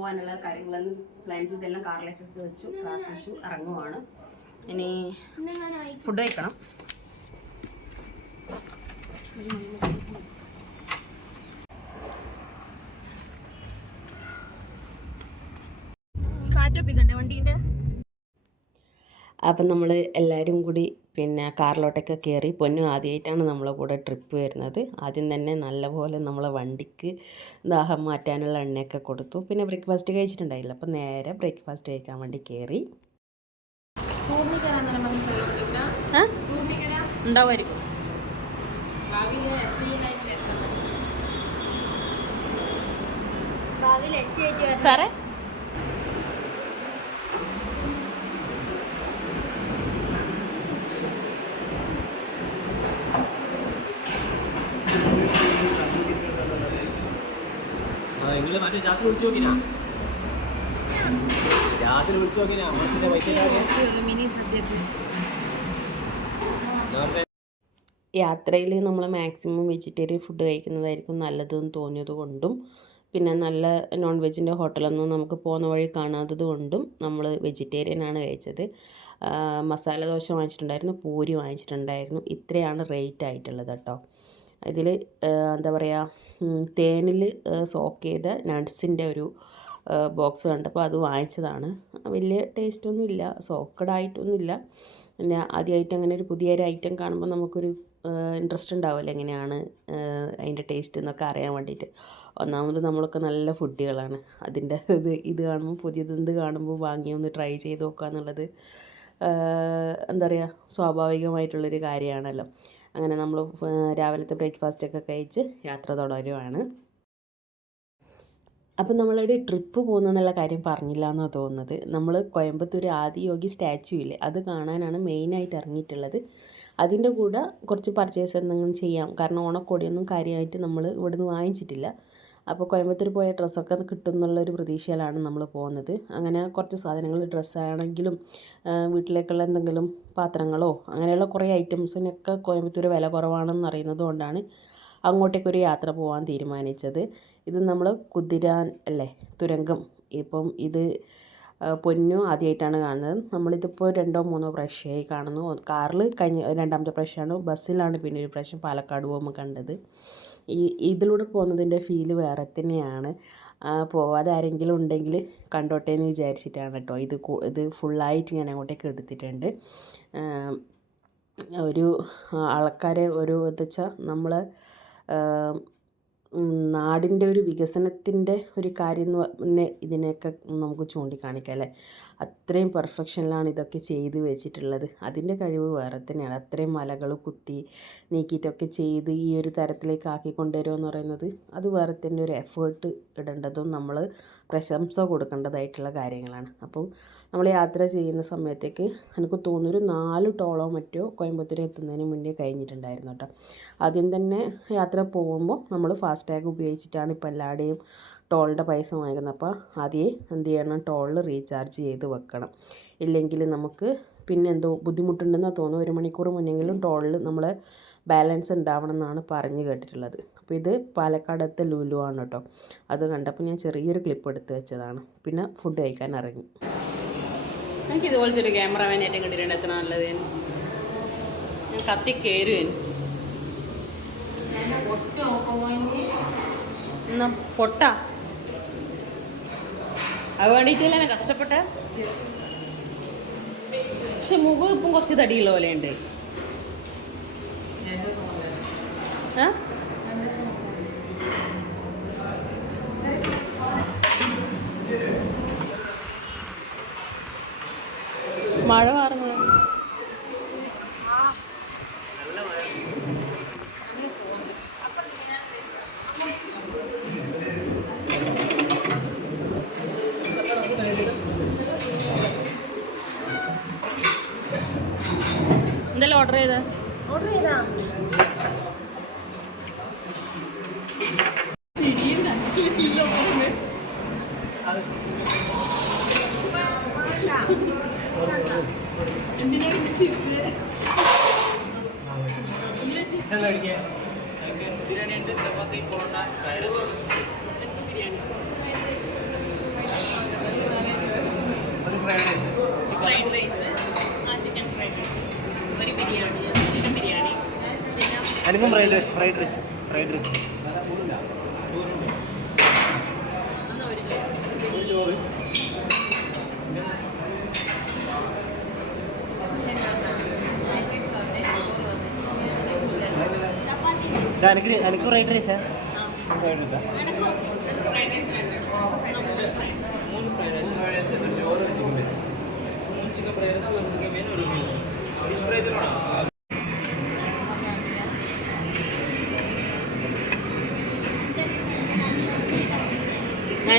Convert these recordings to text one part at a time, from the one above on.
പോകാനുള്ള കാര്യങ്ങളെല്ലാം പ്ലാൻ ചെയ്തെല്ലാം കാറിലേക്കൊക്കെ വെച്ചു പ്രാർത്ഥിച്ചു ഇറങ്ങുവാണ്. ഇനി ഫുഡ് കഴിക്കണം. കാറ്റൊപ്പിക്കണ്ടേ വണ്ടീൻ്റെ. അപ്പം നമ്മൾ എല്ലാവരും കൂടി പിന്നെ കാറിലോട്ടൊക്കെ കയറി. പൊന്നു ആദ്യമായിട്ടാണ് നമ്മളെ കൂടെ ട്രിപ്പ് വരുന്നത്. ആദ്യം തന്നെ നല്ലപോലെ നമ്മളെ വണ്ടിക്ക് ദാഹം മാറ്റാനുള്ള എണ്ണയൊക്കെ കൊടുത്തു. പിന്നെ ബ്രേക്ക്ഫാസ്റ്റ് കഴിച്ചിട്ടുണ്ടായില്ല, അപ്പം നേരെ ബ്രേക്ക്ഫാസ്റ്റ് കഴിക്കാൻ വേണ്ടി കയറി. ഉണ്ടാവുമായിരിക്കും. സാറേ യാത്രയിൽ നമ്മൾ മാക്സിമം വെജിറ്റേറിയൻ ഫുഡ് കഴിക്കുന്നതായിരിക്കും നല്ലതെന്ന് തോന്നിയത് കൊണ്ടും പിന്നെ നല്ല നോൺ വെജിൻ്റെ ഹോട്ടലൊന്നും നമുക്ക് പോകുന്ന വഴി കാണാത്തത് കൊണ്ടും നമ്മൾ വെജിറ്റേറിയനാണ് കഴിച്ചത്. മസാല ദോശ വാങ്ങിച്ചിട്ടുണ്ടായിരുന്നു, പൂരി വാങ്ങിച്ചിട്ടുണ്ടായിരുന്നു. ഇത്രയാണ് റേറ്റ് ആയിട്ടുള്ളത് കേട്ടോ. ഇതിൽ എന്താ പറയുക, തേനിൽ സോക്ക് ചെയ്ത നട്ട്സിൻ്റെ ഒരു ബോക്സ് കണ്ടപ്പോൾ അത് വാങ്ങിച്ചതാണ്. വലിയ ടേസ്റ്റൊന്നുമില്ല, സോക്കഡായിട്ടൊന്നുമില്ല. പിന്നെ ആദ്യമായിട്ട് അങ്ങനെ ഒരു പുതിയൊരു ഐറ്റം കാണുമ്പോൾ നമുക്കൊരു ഇൻട്രസ്റ്റ് ഉണ്ടാവുമല്ലോ എങ്ങനെയാണ് അതിൻ്റെ ടേസ്റ്റ് എന്നൊക്കെ അറിയാൻ വേണ്ടിയിട്ട്. ഒന്നാമത് നമ്മളൊക്കെ നല്ല ഫുഡികളാണ്. അതിൻ്റെ ഇത് കാണുമ്പോൾ പുതിയതെന്ത് കാണുമ്പോൾ വാങ്ങി ഒന്ന് ട്രൈ ചെയ്ത് നോക്കുക എന്നുള്ളത് എന്താ പറയുക സ്വാഭാവികമായിട്ടുള്ളൊരു കാര്യമാണല്ലോ. അങ്ങനെ നമ്മൾ രാവിലത്തെ ബ്രേക്ക്ഫാസ്റ്റൊക്കെ കഴിച്ച് യാത്ര തുടരുവാണ്. അപ്പം നമ്മളൊരു ട്രിപ്പ് പോകുന്നെന്നുള്ള കാര്യം പറഞ്ഞില്ല എന്നാണ് തോന്നുന്നത്. നമ്മൾ കോയമ്പത്തൂർ ആദിയോഗി സ്റ്റാച്യു ഇല്ലേ, അത് കാണാനാണ് മെയിനായിട്ട് ഇറങ്ങിയിട്ടുള്ളത്. അതിൻ്റെ കൂടെ കുറച്ച് പർച്ചേസ് എന്തെങ്കിലും ചെയ്യാം, കാരണം ഓണക്കോടിയൊന്നും കാര്യമായിട്ട് നമ്മൾ ഇവിടുന്ന് വാങ്ങിച്ചിട്ടില്ല. അപ്പോൾ കോയമ്പത്തൂർ പോയ ഡ്രസ്സൊക്കെ കിട്ടും എന്നുള്ളൊരു പ്രതീക്ഷയിലാണ് നമ്മൾ പോകുന്നത്. അങ്ങനെ കുറച്ച് സാധനങ്ങൾ, ഡ്രസ്സാണെങ്കിലും വീട്ടിലേക്കുള്ള എന്തെങ്കിലും പാത്രങ്ങളോ അങ്ങനെയുള്ള കുറേ ഐറ്റംസിനൊക്കെ കോയമ്പത്തൂർ വില കുറവാണെന്ന് അറിയുന്നത് കൊണ്ടാണ് അങ്ങോട്ടേക്കൊരു യാത്ര പോകാൻ തീരുമാനിച്ചത്. ഇത് നമ്മൾ കുതിരാൻ അല്ലേ, തുരങ്കം. ഇപ്പം ഇത് പൊന്നു ആദ്യമായിട്ടാണ് കാണുന്നത്. നമ്മളിതിപ്പോൾ 2 3 പ്രാവശ്യമായി കാണുന്നു. കാറിൽ കഴിഞ്ഞ 2ാമത്തെ പ്രാവശ്യമാണ്, ബസ്സിലാണ് പിന്നെ ഒരു പ്രാവശ്യം പാലക്കാട് പോകുമ്പോൾ കണ്ടത്. ഇതിലൂടെ പോകുന്നതിൻ്റെ ഫീല് വേറെ തന്നെയാണ്. പോവാതെ ആരെങ്കിലും ഉണ്ടെങ്കിൽ കണ്ടോട്ടെ എന്ന് വിചാരിച്ചിട്ടാണ് കേട്ടോ. ഇത് ഫുള്ളായിട്ട് ഞാൻ അങ്ങോട്ടേക്ക് എടുത്തിട്ടുണ്ട്. ഒരു ആൾക്കാരെ ഒരു എന്താ വെച്ചാൽ നമ്മൾ നാടിൻ്റെ ഒരു വികസനത്തിൻ്റെ ഒരു കാര്യം എന്ന് തന്നെ ഇതിനെയൊക്കെ നമുക്ക് ചൂണ്ടിക്കാണിക്കാം അല്ലേ. അത്രയും പെർഫെക്ഷനിലാണ് ഇതൊക്കെ ചെയ്ത് വെച്ചിട്ടുള്ളത്. അതിൻ്റെ കഴിവ് വേറെ തന്നെയാണ്. അത്രയും മലകൾ കുത്തി നീക്കിയിട്ടൊക്കെ ചെയ്ത് ഈ ഒരു തരത്തിലേക്ക് ആക്കിക്കൊണ്ടുവരിക എന്ന് പറയുന്നത് അത് വേറെ തന്നെ ഒരു എഫേർട്ട് ഇടേണ്ടതും നമ്മൾ പ്രശംസ കൊടുക്കേണ്ടതായിട്ടുള്ള കാര്യങ്ങളാണ്. അപ്പം നമ്മൾ യാത്ര ചെയ്യുന്ന സമയത്തേക്ക് എനിക്ക് തോന്നുന്നൊരു 4 ടോളോ മറ്റോ കോയമ്പത്തൂർ എത്തുന്നതിന് മുന്നേ കഴിഞ്ഞിട്ടുണ്ടായിരുന്നു കേട്ടോ. ആദ്യം തന്നെ യാത്ര പോകുമ്പോൾ നമ്മൾ ഫാസ്ടാഗ് ഉപയോഗിച്ചിട്ടാണ് ഇപ്പോൾ എല്ലാവരുടെയും ടോളിൻ്റെ പൈസ വാങ്ങിക്കുന്നത്. അപ്പോൾ ആദ്യമേ എന്ത് ചെയ്യണം, ടോളിൽ റീചാർജ് ചെയ്ത് വെക്കണം. ഇല്ലെങ്കിൽ നമുക്ക് പിന്നെ എന്തോ ബുദ്ധിമുട്ടുണ്ടെന്നാണ് തോന്നുന്നു. 1 മണിക്കൂർ മുന്നെങ്കിലും ടോളിൽ നമ്മൾ ബാലൻസ് ഉണ്ടാവണം എന്നാണ് പറഞ്ഞു കേട്ടിട്ടുള്ളത്. അപ്പോൾ ഇത് പാലക്കാടത്തെ ലുലു ആണ് കേട്ടോ. അത് കണ്ടപ്പോൾ ഞാൻ ചെറിയൊരു ക്ലിപ്പ് എടുത്ത് വെച്ചതാണ്. പിന്നെ ഫുഡ് കഴിക്കാൻ ഇറങ്ങി. എനിക്ക് ഇതുപോലത്തെ ഒരു ക്യാമറമാൻ ഏറ്റവും കണ്ടിട്ടുണ്ട്. എത്ര നല്ലത്, ഞാൻ കത്തി കയറുവേന് എന്നാ പൊട്ട അത് വേണ്ടിയിട്ടല്ലേ ഞാൻ കഷ്ടപ്പെട്ട. പക്ഷെ മുഖം ഇപ്പം കുറച്ച് തടിയുള്ള പോലെയുണ്ട്. മഴ മാറുന്നത് എന്തെല്ലാം ഓർഡർ ചെയ്താ fried rice, chicken fried rice, ഒരു ബിരിയാണി, ചിക്കൻ ബിരിയാണി, പിന്നെ ഫ്രൈഡ് റൈസ് ഒരു ചോറ്. എനിക്ക് ഫ്രൈഡ് റൈസാ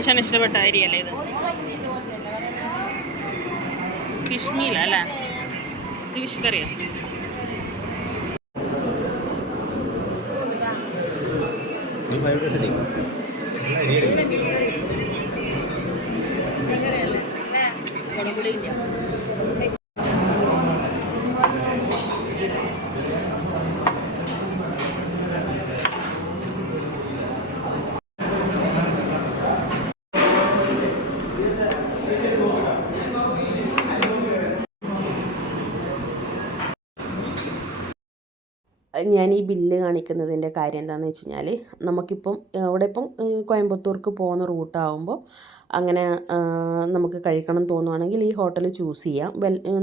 ഞാൻ ഇഷ്ടപ്പെട്ട അരിയല്ലേ ഇത്? ഫിഷ് മീൽ അല്ലേ? ഇത് ഫിഷ് കറിയാണ്. ഞാൻ ഈ ബില്ല് കാണിക്കുന്നതിൻ്റെ കാര്യം എന്താണെന്ന് വെച്ച് കഴിഞ്ഞാൽ, നമുക്കിപ്പം ഇവിടെ ഇപ്പം കോയമ്പത്തൂർക്ക് പോകുന്ന റൂട്ടാകുമ്പോൾ അങ്ങനെ നമുക്ക് കഴിക്കണം തോന്നുവാണെങ്കിൽ ഈ ഹോട്ടൽ ചൂസ് ചെയ്യാം.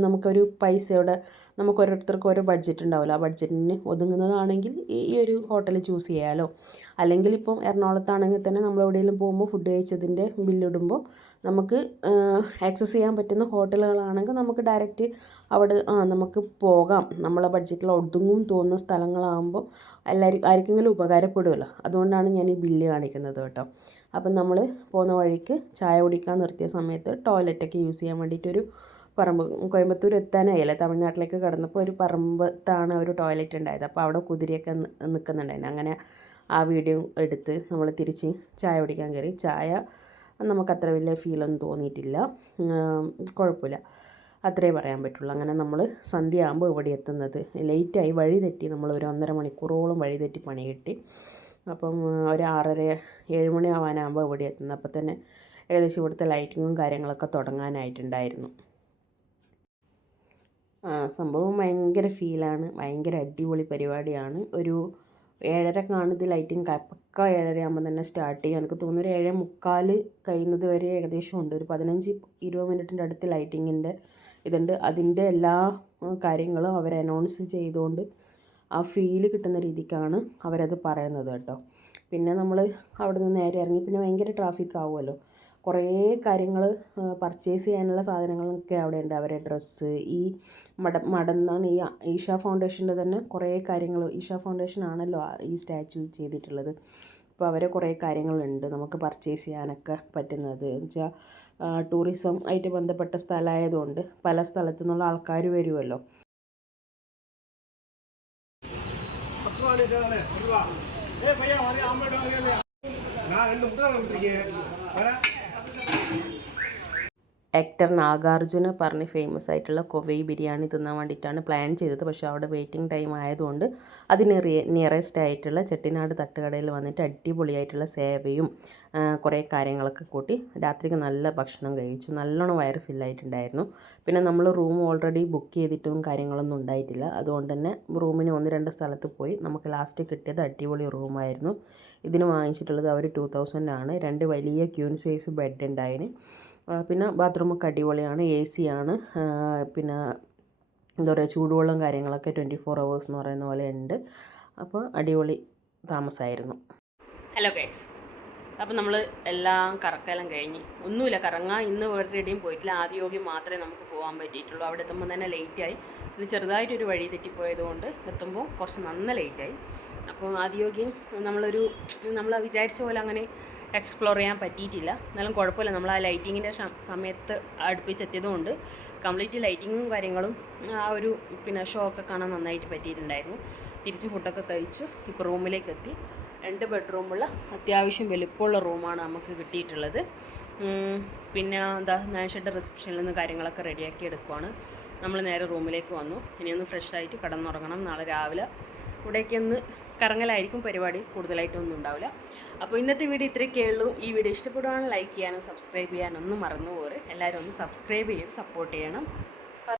നമുക്കൊരു പൈസയുടെ നമുക്ക് ഓരോരുത്തർക്കും ഓരോ ബഡ്ജറ്റ് ഉണ്ടാവില്ല. ആ ബഡ്ജറ്റിന് ഒതുങ്ങുന്നതാണെങ്കിൽ ഈ ഒരു ഹോട്ടൽ ചൂസ് ചെയ്യാമല്ലോ. അല്ലെങ്കിൽ ഇപ്പം എറണാകുളത്താണെങ്കിൽ തന്നെ നമ്മൾ എവിടെയെങ്കിലും പോകുമ്പോൾ ഫുഡ് കഴിച്ചതിൻ്റെ ബില്ലിടുമ്പോൾ നമുക്ക് ആക്സസ് ചെയ്യാൻ പറ്റുന്ന ഹോട്ടലുകളാണെങ്കിൽ നമുക്ക് ഡയറക്റ്റ് അവിടെ നമുക്ക് പോകാം. നമ്മളെ ബഡ്ജറ്റിൽ ഒതുങ്ങും തോന്നുന്ന സ്ഥലങ്ങളാകുമ്പോൾ ആർക്കെങ്കിലും ഉപകാരപ്പെടുമല്ലോ. അതുകൊണ്ടാണ് ഞാൻ ഈ ബില്ല് കാണിക്കുന്നത് കേട്ടോ. അപ്പം നമ്മൾ പോകുന്ന വഴിക്ക് ചായ കുടിക്കാൻ നിർത്തിയ സമയത്ത് ടോയ്ലറ്റൊക്കെ യൂസ് ചെയ്യാൻ വേണ്ടിയിട്ടൊരു പറമ്പ്, കോയമ്പത്തൂർ എത്താനായില്ല, തമിഴ്നാട്ടിലേക്ക് കടന്നപ്പോൾ ഒരു പറമ്പത്താണ് ഒരു ടോയ്ലറ്റ് ഉണ്ടായത്. അപ്പോൾ അവിടെ കുതിരയൊക്കെ നിൽക്കുന്നുണ്ടായിരുന്നു. അങ്ങനെ ആ വീഡിയോ എടുത്ത് നമ്മൾ തിരിച്ച് ചായ കുടിക്കാൻ കയറി. ചായ നമുക്കത്ര വലിയ ഫീലൊന്നും തോന്നിയിട്ടില്ല, കുഴപ്പമില്ല, അത്രേ പറയാൻ പറ്റുള്ളൂ. അങ്ങനെ നമ്മൾ സന്ധ്യ ആകുമ്പോൾ ഇവിടെ എത്തുന്നത് ലേറ്റായി, വഴി തെറ്റി. നമ്മൾ ഒരു 1.5 മണിക്കൂറോളം വഴി തെറ്റി പണി കിട്ടി. അപ്പം ഒരു 6:30-7 മണി ആവാനാകുമ്പോൾ ഇവിടെ എത്തുന്നത്. അപ്പോൾ തന്നെ ഏകദേശം ഇവിടുത്തെ ലൈറ്റിങ്ങും കാര്യങ്ങളൊക്കെ തുടങ്ങാനായിട്ടുണ്ടായിരുന്നു. സംഭവം ഭയങ്കര ഫീലാണ്, ഭയങ്കര അടിപൊളി പരിപാടിയാണ്. ഒരു 7:30 ഇത് ലൈറ്റിങ് പക്ക 7:30 ആകുമ്പോൾ തന്നെ സ്റ്റാർട്ട് ചെയ്യും. എനിക്ക് തോന്നുന്നു ഒരു 7:45 കഴിയുന്നത് വരെ ഏകദേശം ഉണ്ട്. ഒരു 15-20 മിനിറ്റിൻ്റെ അടുത്ത് ലൈറ്റിങ്ങിൻ്റെ ഇതുണ്ട്. അതിൻ്റെ എല്ലാ കാര്യങ്ങളും അവർ അനൗൺസ് ചെയ്തുകൊണ്ട് ആ ഫീല് കിട്ടുന്ന രീതിക്കാണ് അവരത് പറയുന്നത് കേട്ടോ. പിന്നെ നമ്മൾ അവിടെ നിന്ന് നേരെ ഇറങ്ങി. പിന്നെ ഭയങ്കര ട്രാഫിക് ആവുമല്ലോ. കുറേ കാര്യങ്ങൾ പർച്ചേസ് ചെയ്യാനുള്ള സാധനങ്ങളൊക്കെ അവിടെ ഉണ്ട്. അവരെ ഡ്രസ്സ്, ഈ മടന്നാണ് ഈ ഈഷ ഫൗണ്ടേഷൻ്റെ തന്നെ കുറേ കാര്യങ്ങൾ. ഈഷ ഫൗണ്ടേഷൻ ആണല്ലോ ഈ സ്റ്റാച്ചു ചെയ്തിട്ടുള്ളത്. അപ്പോൾ അവരെ കുറേ കാര്യങ്ങളുണ്ട് നമുക്ക് പർച്ചേസ് ചെയ്യാനൊക്കെ പറ്റുന്നത്. എന്ന് വെച്ചാൽ ടൂറിസം ആയിട്ട് ബന്ധപ്പെട്ട സ്ഥലമായതുകൊണ്ട് പല സ്ഥലത്തു നിന്നുള്ള ആൾക്കാർ വരുമല്ലോ. ആക്ടർ നാഗാർജുന പറഞ്ഞ് ഫേമസ് ആയിട്ടുള്ള കൊവൈ ബിരിയാണി തിന്നാൻ വേണ്ടിയിട്ടാണ് പ്ലാൻ ചെയ്തത്. പക്ഷേ അവിടെ വെയിറ്റിംഗ് ടൈം ആയതുകൊണ്ട് അതിന് നിയറസ്റ്റ് ആയിട്ടുള്ള ചെട്ടിനാട് തട്ടുകടയിൽ വന്നിട്ട് അടിപൊളിയായിട്ടുള്ള സേവയും കുറേ കാര്യങ്ങളൊക്കെ കൂട്ടി രാത്രിക്ക് നല്ല ഭക്ഷണം കഴിച്ചു. നല്ലോണം വയറ് ഫില്ലായിട്ടുണ്ടായിരുന്നു. പിന്നെ നമ്മൾ റൂം ഓൾറെഡി ബുക്ക് ചെയ്തിട്ടും കാര്യങ്ങളൊന്നും ഉണ്ടായിട്ടില്ല. അതുകൊണ്ട് തന്നെ റൂമിന് 1-2 സ്ഥലത്ത് പോയി നമുക്ക് ലാസ്റ്റ് കിട്ടിയത് അടിപൊളി റൂമായിരുന്നു. ഇതിന് വാങ്ങിച്ചിട്ടുള്ളത് അവർ 2000 ആണ്. 2 വലിയ ക്യൂൻ സൈസ് ബെഡ് ഉണ്ടായിന്. പിന്നെ ബാത്റൂമൊക്കെ അടിപൊളിയാണ്, AC ആണ്. പിന്നെ എന്താ പറയുക, ചൂടുവെള്ളം കാര്യങ്ങളൊക്കെ 24 hours എന്ന് പറയുന്ന പോലെ ഉണ്ട്. അപ്പോൾ അടിപൊളി താമസമായിരുന്നു. ഹലോ ഗൈസ്, അപ്പോൾ നമ്മൾ എല്ലാം കറക്കെല്ലാം കഴിഞ്ഞ് ഒന്നുമില്ല കറങ്ങാൻ ഇന്ന് വേറെയും പോയിട്ടില്ല. ആദിയോഗി മാത്രമേ നമുക്ക് പോകാൻ പറ്റിയിട്ടുള്ളൂ. അവിടെ എത്തുമ്പോൾ തന്നെ ലേറ്റായി. പിന്നെ ചെറുതായിട്ടൊരു വഴി തെറ്റിപ്പോയതുകൊണ്ട് എത്തുമ്പോൾ കുറച്ച് നന്ന ലേറ്റായി. അപ്പോൾ ആദിയോഗിയും നമ്മൾ വിചാരിച്ച പോലെ അങ്ങനെ എക്സ്പ്ലോർ ചെയ്യാൻ പറ്റിയിട്ടില്ല. എന്നാലും കുഴപ്പമില്ല, നമ്മൾ ആ ലൈറ്റിങ്ങിൻ്റെ സമയത്ത് അടുപ്പിച്ചെത്തിയതുകൊണ്ട് കംപ്ലീറ്റ് ലൈറ്റിങ്ങും കാര്യങ്ങളും ആ ഒരു പിന്നെ ഷോ ഒക്കെ കാണാൻ നന്നായിട്ട് പറ്റിയിട്ടുണ്ടായിരുന്നു. തിരിച്ച് ഫുഡൊക്കെ കഴിച്ചു ഇപ്പോൾ റൂമിലേക്ക് എത്തി. 2 ബെഡ്റൂമുള്ള അത്യാവശ്യം വലുപ്പമുള്ള റൂമാണ് നമുക്ക് കിട്ടിയിട്ടുള്ളത്. പിന്നെ നാൻഷയുടെ റിസപ്ഷനിൽ നിന്ന് കാര്യങ്ങളൊക്കെ റെഡിയാക്കി എടുക്കുവാണ്. നമ്മൾ നേരെ റൂമിലേക്ക് വന്നു. ഇനിയൊന്ന് ഫ്രഷായിട്ട് കിടന്നുറങ്ങണം. നാളെ രാവിലെ ഇവിടേക്കൊന്ന് കറങ്ങലായിരിക്കും പരിപാടി, കൂടുതലായിട്ടൊന്നും ഉണ്ടാവില്ല. അപ്പോൾ ഇന്നത്തെ വീഡിയോ ഇത്രയൊക്കെ ഉള്ളൂ. ഈ വീഡിയോ ഇഷ്ടപ്പെടുവാണെങ്കിൽ ലൈക്ക് ചെയ്യാനും സബ്സ്ക്രൈബ് ചെയ്യാനും ഒന്നും മറന്നു പോരെ. എല്ലാവരും ഒന്ന് സബ്സ്ക്രൈബ് ചെയ്ത് സപ്പോർട്ട് ചെയ്യണം.